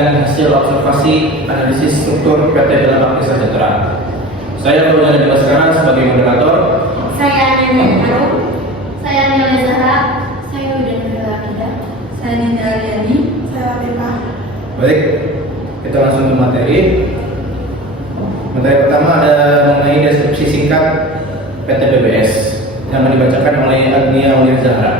dengan hasil observasi analisis struktur PT Bela Bakti Sejahtera. Saya Fauzan Nabila sekarang sebagai moderator. Saya Nenek Harum. Saya Nila Zahra. Saya Widya Nurul Akidah. Saya Nindra Aliani. Saya Pipa. Baik, kita langsung ke materi. Materi pertama ada mengenai deskripsi singkat PT BBS yang dibacakan oleh Agnia Aulia Zahra.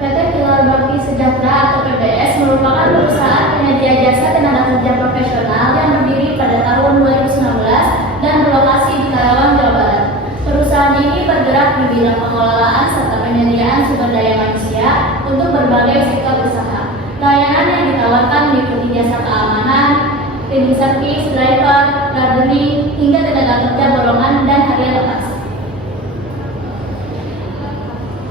PT Pilar Bakti Sejahtera atau PBS merupakan perusahaan penyedia jasa tenaga kerja profesional yang berdiri pada tahun 2019 dan berlokasi di Karawang, Jawa Barat. Perusahaan ini bergerak di bidang pengelolaan serta penyediaan sumber daya manusia untuk berbagai sektor usaha. Layanan yang ditawarkan meliputi jasa keamanan, cleaning service, driver, gardening, hingga tenaga kerja bolongan dan harian lepas.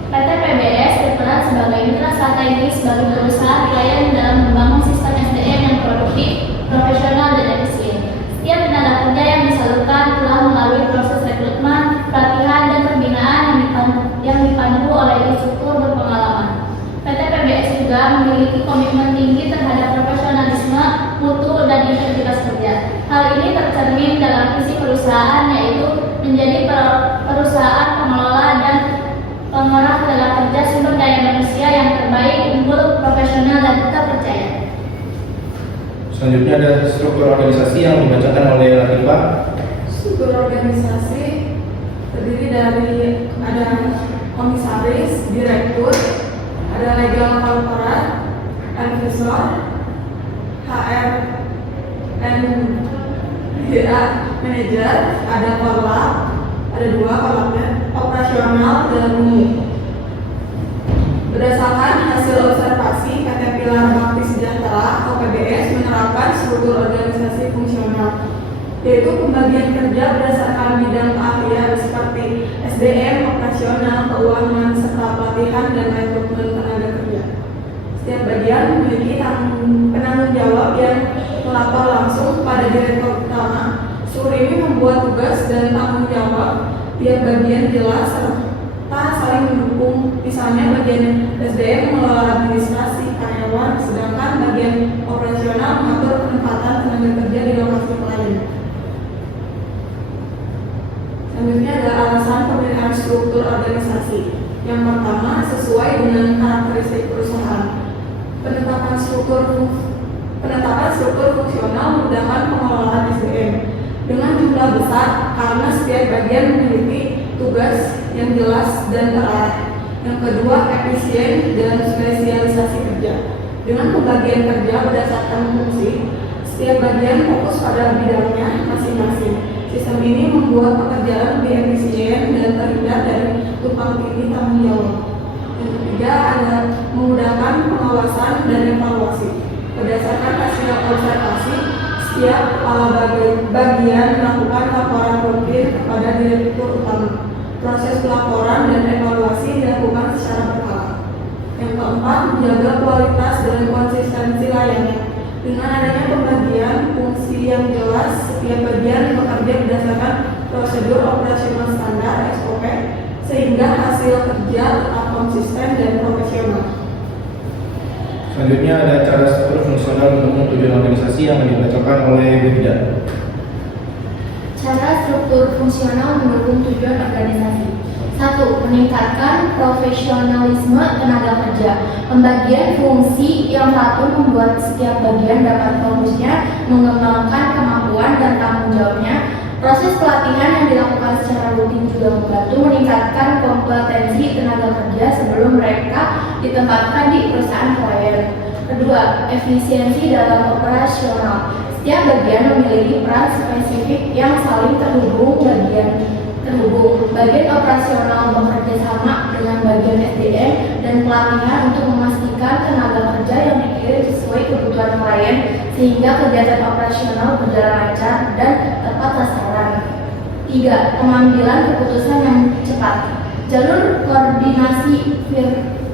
PT PBS berperan sebagai mitra strategis bagi perusahaan klien dalam membangun sistem SDM yang produktif, profesional, dan efisien. Setiap tenaga kerja yang disalurkan telah melalui proses rekrutmen, pelatihan, dan pembinaan yang dipandu oleh instruktur berpengalaman. PT PBS juga memiliki komitmen tinggi terhadap profesionalisme, mutu, dan integritas kerja. Hal ini tercermin dalam visi perusahaan, yaitu menjadi perusahaan pengelola dan pengolah tenaga kerja sumber daya manusia yang terbaik, unggul, profesional, dan terpercaya. Selanjutnya ada struktur organisasi yang dibacakan oleh Latifah. Struktur organisasi terdiri dari ada komisaris, direktur, ada legal korporat, advisor, HR, MDA, manager, ada korlap, ada dua korlapnya, operasional dan umum. Berdasarkan hasil observasi, PT Pilar Bakti Sejahtera atau PBS menerapkan struktur organisasi fungsional, yaitu pembagian kerja berdasarkan bidang keahlian seperti SDM, operasional, keuangan, serta pelatihan dan rekrutmen tenaga kerja. Setiap bagian memiliki penanggung jawab yang melapor langsung kepada direktur utama. Struktur ini membuat tugas dan tanggung jawab tiap bagian jelas serta saling mendukung. Misalnya bagian SDM mengelola administrasi karyawan, sedangkan bagian operasional mengatur penempatan tenaga kerja di lokasi klien. Selanjutnya ada alasan pemilihan struktur organisasi. Yang pertama, sesuai dengan karakteristik perusahaan. Penetapan struktur fungsional memudahkan pengelolaan SDM dengan jumlah besar karena setiap bagian memiliki tugas yang jelas dan terarah. Yang kedua, efisien dan spesialisasi kerja. Dengan pembagian kerja berdasarkan fungsi, setiap bagian fokus pada bidangnya masing-masing. Sistem ini membuat pekerjaan lebih efisien dan terhindar dari tumpang tindih tanggung jawab. Yang ketiga, ada memudahkan pengawasan dan evaluasi. Berdasarkan hasil observasi, setiap kepala bagian melakukan laporan rutin kepada direktur utama. Proses pelaporan dan evaluasi dilakukan secara berkala. Yang keempat, menjaga kualitas dan konsistensi layanan. Dengan adanya pembagian fungsi yang jelas, setiap bagian bekerja berdasarkan prosedur operasional standar (SOP), sehingga hasil kerja tetap konsisten dan profesional. Selanjutnya ada cara struktur fungsional mendukung tujuan organisasi yang dibacakan oleh Widya. Cara struktur fungsional mendukung tujuan organisasi. 1. Meningkatkan profesionalisme tenaga kerja. Pembagian fungsi yang satu membuat setiap bagian dapat fokusnya mengembangkan kemampuan dan tanggung jawabnya. Proses pelatihan yang dilakukan secara rutin juga membantu meningkatkan kompetensi tenaga kerja sebelum mereka ditempatkan di perusahaan klien. Kedua, efisiensi dalam operasional. Setiap bagian memiliki peran spesifik yang saling terhubung. Bagian operasional bekerja sama dengan bagian SDM dan pelatihan untuk memastikan tenaga kerja yang dikirim sesuai kebutuhan klien sehingga kegiatan operasional berjalan lancar dan tepat sasaran. 3. Pengambilan keputusan yang cepat. Jalur koordinasi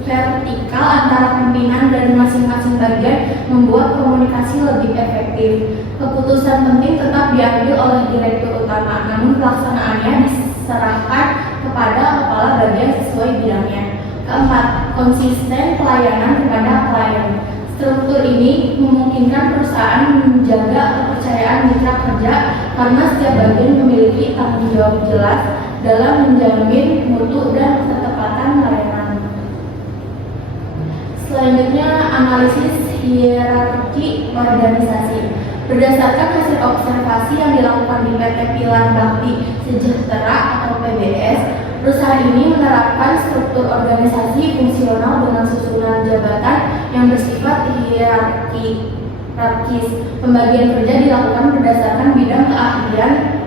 vertikal antara pimpinan dan masing-masing bagian membuat komunikasi lebih efektif. Keputusan penting tetap diambil oleh direktur utama, namun pelaksanaannya diserahkan kepada kepala bagian sesuai bidangnya. Keempat, konsisten pelayanan kepada klien. Struktur ini memungkinkan perusahaan menjaga kepercayaan mitra kerja karena setiap bagian memiliki tanggung jawab jelas dalam menjamin mutu dan ketepatan layanan. Selanjutnya, analisis hierarki organisasi. Berdasarkan hasil observasi yang dilakukan di PT Pilar Bakti Sejahtera atau PBS, perusahaan ini menerapkan struktur organisasi fungsional dengan susunan jabatan yang bersifat hierarkis. Pembagian kerja dilakukan berdasarkan bidang keahlian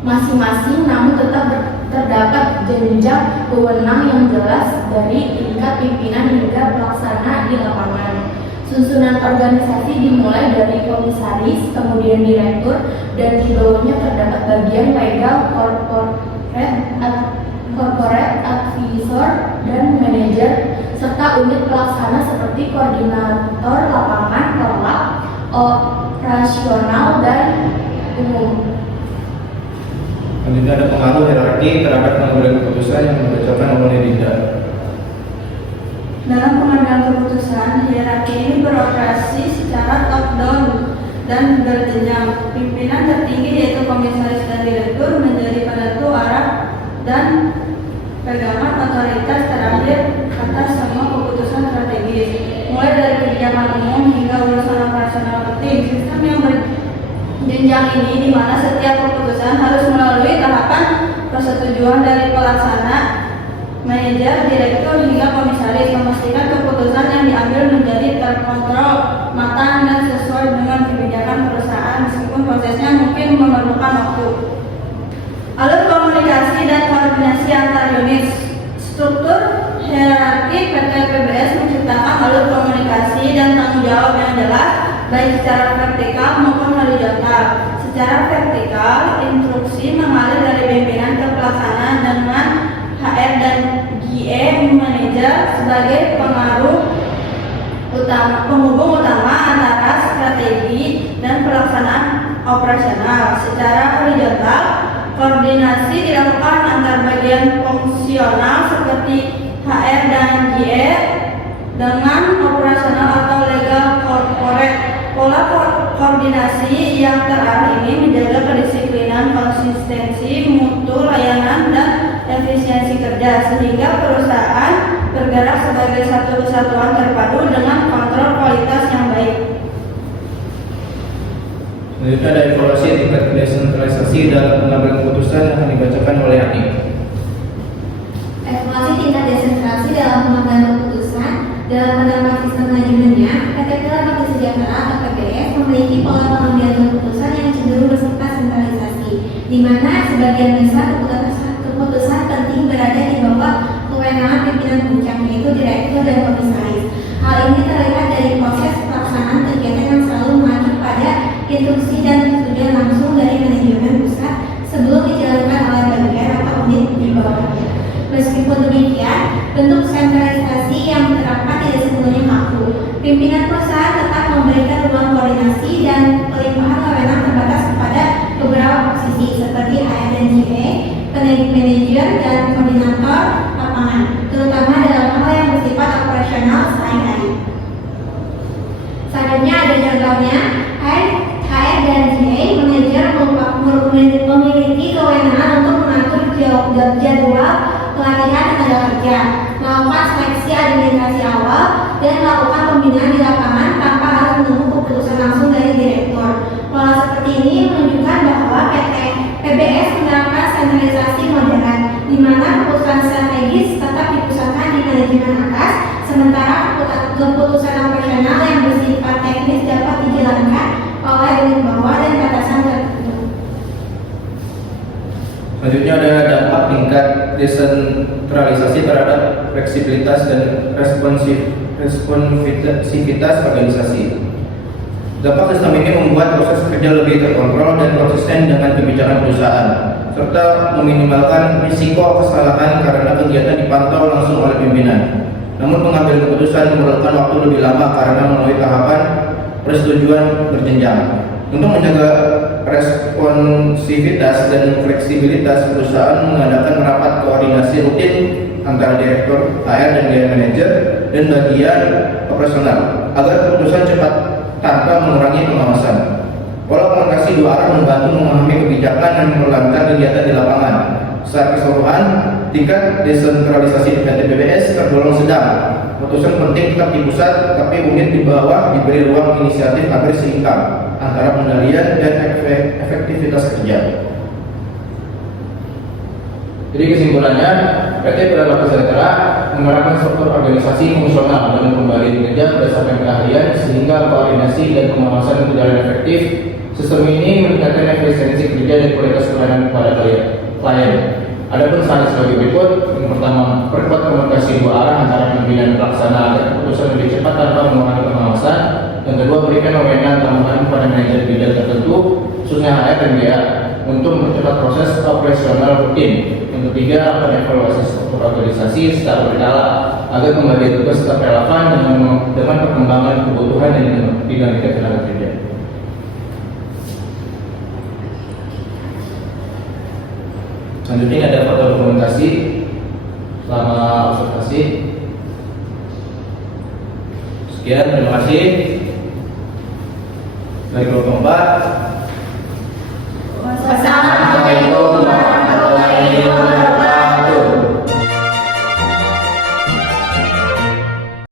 masing-masing, namun tetap terdapat jenjang wewenang yang jelas dari tingkat pimpinan hingga pelaksana di lapangan. Susunan organisasi dimulai dari komisaris, kemudian direktur, dan di bawahnya terdapat bagian legal, corporate advisor, dan manajer, serta unit pelaksana seperti koordinator lapangan, pelak, operasional, dan umum. Selanjutnya ada pengaruh hierarki terhadap pengambilan keputusan yang dibacakan oleh Dinda. Dalam pengambilan keputusan, hierarki ini beroperasi secara top-down dan berjenjang. Pimpinan tertinggi yaitu komisaris dan direktur menjadi penentu arah dan pegangan otoritas terakhir atas semua keputusan strategis, mulai dari kebijakan umum hingga urusan operasional penting. Sistem yang berjenjang ini di mana setiap keputusan harus melalui tahapan persetujuan dari pelaksana, manajer, direktur, hingga komisaris, memastikan keputusan yang diambil menjadi terkontrol, matang, dan sesuai dengan kebijakan perusahaan meskipun prosesnya mungkin memerlukan waktu. Alur komunikasi dan koordinasi antar unit. Struktur hierarki PT PBS menciptakan alur komunikasi dan tanggung jawab yang jelas baik secara vertikal maupun horizontal. Secara vertikal, instruksi mengalir dari pimpinan ke pelaksana dengan HR dan GE manajer sebagai penghubung utama antara strategi dan pelaksanaan operasional. Secara horizontal, koordinasi dilakukan antar bagian fungsional seperti HR dan GE dengan operasional atau legal corporate. Pola koordinasi yang terarah ini menjaga kedisiplinan, konsistensi, mutu layanan, dan efisiensi kerja sehingga perusahaan bergerak sebagai satu kesatuan terpadu dengan kontrol kualitas yang baik. Selanjutnya ada evaluasi tingkat desentralisasi dalam pengambilan keputusan yang akan dibacakan oleh Ani. Evaluasi tingkat desentralisasi dalam pengambilan keputusan dalam penerapan sistem manajemennya, PT Pilar Bakti Sejahtera atau PBS memiliki pola pengambilan keputusan yang cenderung bersifat sentralisasi, di mana sebagian besar keputusan penting berada di bawah kewenangan pimpinan puncak, yaitu direktur dan komisaris. Hal ini terlihat dari proses pelaksanaan kegiatan yang selalu mengacu pada instruksi dan persetujuan langsung dari manajemen pusat sebelum dijalankan oleh bagian atau unit di bawahnya. Meskipun demikian, bentuk sentralisasi yang diterapkan tidak sepenuhnya kaku. Pimpinan perusahaan tetap memberikan ruang koordinasi dan pelimpahan wewenang terbatas kepada beberapa posisi seperti HR dan GE, manajer, dan koordinator lapangan, terutama dalam hal yang bersifat operasional sehari-hari. Selanjutnya ada contohnya, HR dan GE manajer memiliki kewenangan untuk mengatur jadwal pelatihan tenaga kerja, melakukan seleksi administrasi awal, dan melakukan pembinaan di lapangan tanpa harus menunggu keputusan langsung dari direktur. Pola seperti ini menunjukkan bahwa PT PBS menerapkan sentralisasi modern, di mana keputusan strategis tetap dipusatkan di manajemen atas, sementara keputusan operasional yang bersifat teknis dapat dijalankan oleh unit bawah dan batasan tertentu. Selanjutnya ada dampak tingkat desentralisasi terhadap fleksibilitas dan responsivitas organisasi. Dampak sistem ini membuat proses kerja lebih terkontrol dan konsisten dengan kebijakan perusahaan, serta meminimalkan risiko kesalahan karena kegiatan dipantau langsung oleh pimpinan. Namun pengambilan keputusan memerlukan waktu lebih lama karena melalui tahapan persetujuan berjenjang. Untuk menjaga responsivitas dan fleksibilitas, perusahaan mengadakan rapat koordinasi rutin antara direktur, HR, dan manajer dan bagian operasional agar keputusan cepat tanpa mengurangi pengawasan. Pola komunikasi dua arah membantu memahami kebijakan dan memperlancar kegiatan di lapangan. Secara keseluruhan, tingkat desentralisasi PTPBS tergolong sedang. Keputusan penting tetap di pusat, tapi unit di bawah diberi ruang inisiatif agar seimbang antara pengendalian dan efektivitas kerja. Jadi kesimpulannya, PT Pilar Bakti Sejahtera menerapkan struktur organisasi fungsional dengan kembali bekerja berdasarkan keahlian sehingga koordinasi dan pengawasan berjalan efektif. Sistem ini meningkatkan efisiensi kerja dan kualitas pelayanan kepada klien. Adapun saran sebagai berikut: yang pertama, perkuat komunikasi dua arah antara pimpinan pelaksana agar keputusan lebih cepat tanpa mengurangi pengawasan. Yang kedua, berikan wewenang tambahan kepada manajer bidang tertentu, khususnya HR dan BA, untuk mempercepat proses operasional rutin. Yang ketiga, lakukan evaluasi struktur organisasi secara berkala agar pembagian tugas tetap relevan dengan perkembangan kebutuhan dan dinamika tenaga kerja. Selanjutnya ada foto dokumentasi selama observasi. Sekian, terima kasih. Dari kelompok 4. Wassalamualaikum warahmatullahi wabarakatuh.